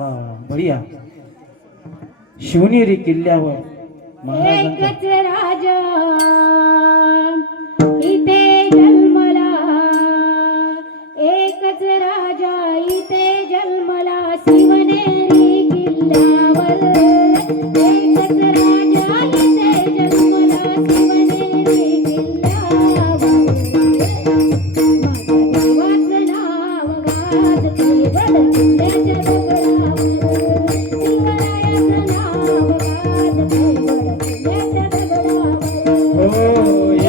बढिया. शिवनेरी किल्ल्यावर एकच राजा इथे जन्मला, एकच राजा इथे जन्मला शिवनेरी किल्ल्यावर. एकच राजा इथे जन्मला शिवनेरी किल्ल्यावर. माझ्या देवाचं नाव गाजते गड किल्ल्याच्या डोंगरावर. शिवरायाचं नाव गाजते गड किल्ल्याच्या डोंगरावर. हो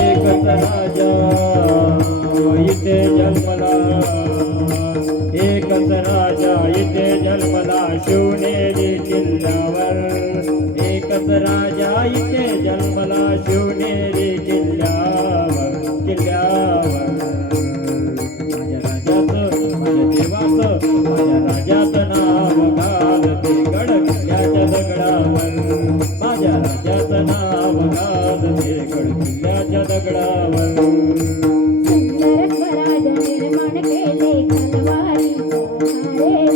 एकच राजा इथे जन्मला, एकच राजा इथे जन्मला शिवनेरी किल्ल्यावर. एकच राजा इथे जन्मला शिवनेरी किल्ल्यावर. किल्ल्यावर माझ्या राजाचं, माझ्या देवाचं, माझ्या राजाचं नाव गाजते गड किल्ल्याच्या दगडावर. माझ्या राजाचं नाव गाजते गड किल्ल्याच्या दगडावर. सुंदर स्वराज निर्माण केले तलवारीच्या धारेवर.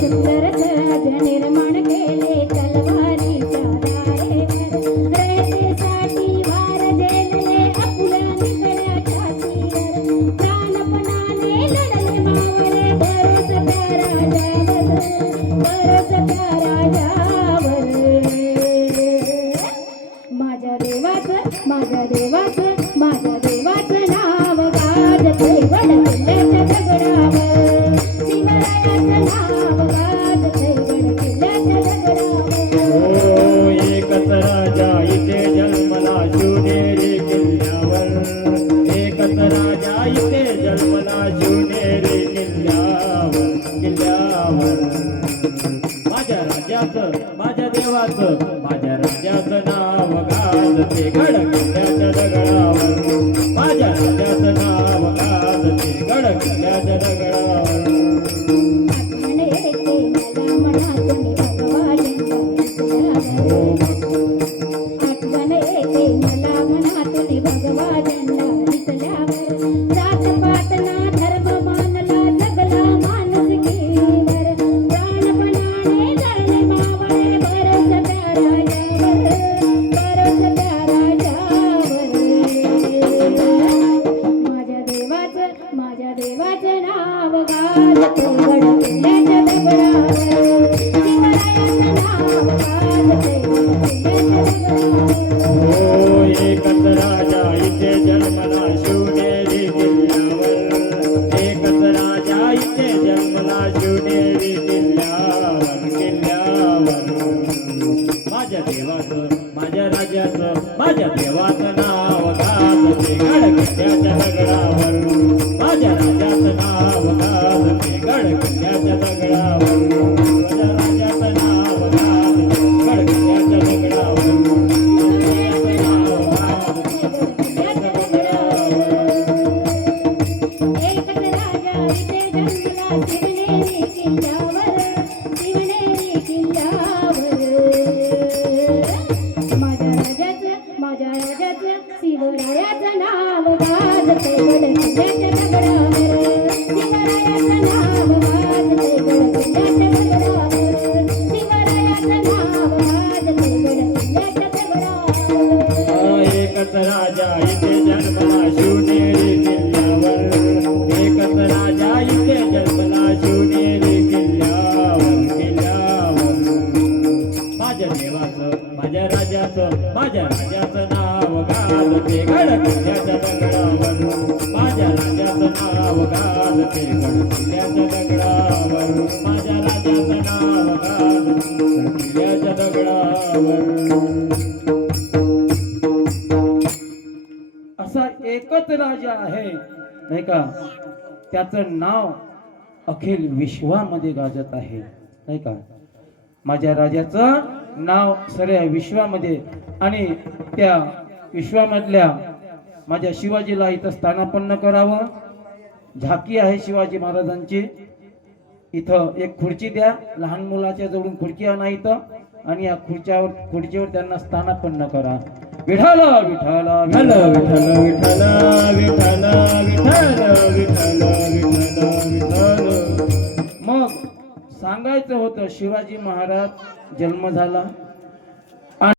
सुंदर स्वराज निर्माण केले तलवारीच्या धारेवर. रयतेसाठी वार झेलले आपुल्या निकळ्या छातीवर. प्राणपणाने लढले मावळे भरोसत्या राजावर, भरोसत्या राजावर. माझ्या देवाचं, माझ्या देवाचं, माझ्या देवाचं नाव गाजते गड किल्ल्याच्या दगडावर. शिवरायाचं नाव गाजते गड किल्ल्याच्या दगडावर. हो एकच राजा इथे जन्मला शिवनेरी किल्ल्यावर. एकच राजा इथे जन्मला शिवनेरी किल्ल्यावर. किल्ल्यावर माझ्या राजाचं, माझ्या देवाचं, माझ्या राजाचं नाव गाजते गड किल्ल्याच्या दगडावर. माझ्या राजाचं नाव गाजते गड किल्ल्याच्या दगडावर. आठवण येते मला मनातून भगवाजंगा दिसल्यावर. आठवण येते मला मनातून भगवाजंगा दिसल्यावर. जातपातना धर्म मानला जगला माणुसकीवर. प्राणपणाने लढले मावळे भरोसत्या राजावर, भरोसत्या राजावर. माझ्या देवाचं, माझ्या देवाचं नाव गाजते गड किल्ल्याच्या दगडावर. शिवरायाचं नाव गाजते गड किल्ल्याच्या दगडावर. हो एकच राजा इथे जन्मला शिवनेरी किल्ल्यावर. एकच राजा इथे जन्मला शिवनेरी किल्ल्यावर. किल्ल्यावर माझ्या देवाचं, माझ्या राजाचं, माझ्या देवाचं नाव गाजते गड किल्ल्याच्या दगडावर. माझ्या राजाचं नाव गाजते गड किल्ल्याच्या दगडावर. माझ्या राजाचं नाव गाजते गड किल्ल्याच्या दगडावर. एकच राजा इथे जन्मला शिवनेरी किल्ल्यावर. शिवनेरी किल्ल्यावर. माझ्या राजाचं, माझ्या राजाचं, शिवरायाचं नाव गाजते गड किल्ल्याच्या दगडावर. शिवरायाचं नाव गाजते गड किल्ल्याच्या दगडावर. शिवरायाचं नाव गाजते गड किल्ल्याच्या दगडावर. एकच राजा इथे जन्मला शिवनेरी किल्ल्यावर. एकच राजा इथे जन्मला शिवनेरी किल्ल्यावर. किल्ल्यावर माझ्या देवाचं, माझ्या राजाचं, माझ्या राजाचं नाव गाजते गड किल्ल्याच्या दगडावर. माझ्या राजाचं नाव गाजते गड किल्ल्याच्या दगडावर. माझ्या राजाचं नाव गाजते गड किल्ल्याच्या दगडावर. असा एकच राजा आहे नाही का, त्याचं नाव अखिल विश्वामध्ये गाजत आहे नाही का. माझ्या राजाचं नाव सगळ्या विश्वामध्ये आणि त्या विश्वामधल्या माझ्या शिवाजीला इथं स्थानापन्न करावं. झाकी आहे शिवाजी महाराजांची. इथं एक खुर्ची द्या, लहान मुलाच्या जवळून खुर्ची आणा इथं आणि या खुर्चीवर त्यांना स्थानापन्न करा. विठ्ठल विठ्ठल विठ्ठल विठ्ठल विठ्ठल विठ्ठल विठ्ठल विठ्ठल विठ्ठल विठ्ठल. मग सांगायचं होतं शिवाजी महाराज जन्म झाला